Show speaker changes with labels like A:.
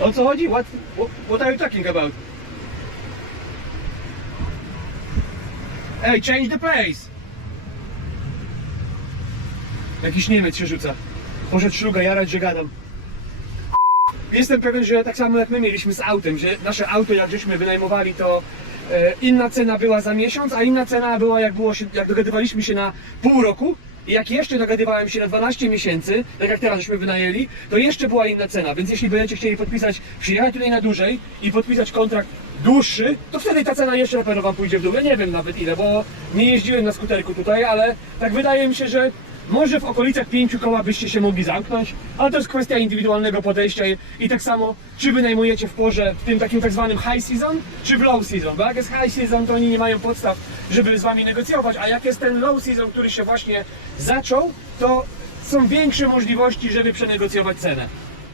A: O co chodzi? What, what, what are you talking about? Ej, change the place! Jakiś Niemiec się rzuca. Poszedł szluga jarać, że gadam. Jestem pewien, że tak samo jak my mieliśmy z autem, że nasze auto jak żeśmy wynajmowali to e, inna cena była za miesiąc, a inna cena była jak było się, jak dogadywaliśmy się na pół roku i jak jeszcze dogadywałem się na 12 miesięcy, tak jak teraz żeśmy wynajęli, to jeszcze była inna cena, więc jeśli będziecie chcieli podpisać, przyjechać tutaj na dłużej i podpisać kontrakt dłuższy, to wtedy ta cena jeszcze na pewno wam pójdzie w dół. Ja nie wiem nawet ile, bo nie jeździłem na skuterku tutaj, ale tak wydaje mi się, że może w okolicach pięciu koła byście się mogli zamknąć, ale to jest kwestia indywidualnego podejścia i, tak samo, czy wynajmujecie w porze, w tym takim tak zwanym high season, czy w low season, bo jak jest high season, to oni nie mają podstaw, żeby z wami negocjować, a jak jest ten low season, który się właśnie zaczął, to są większe możliwości, żeby przenegocjować cenę.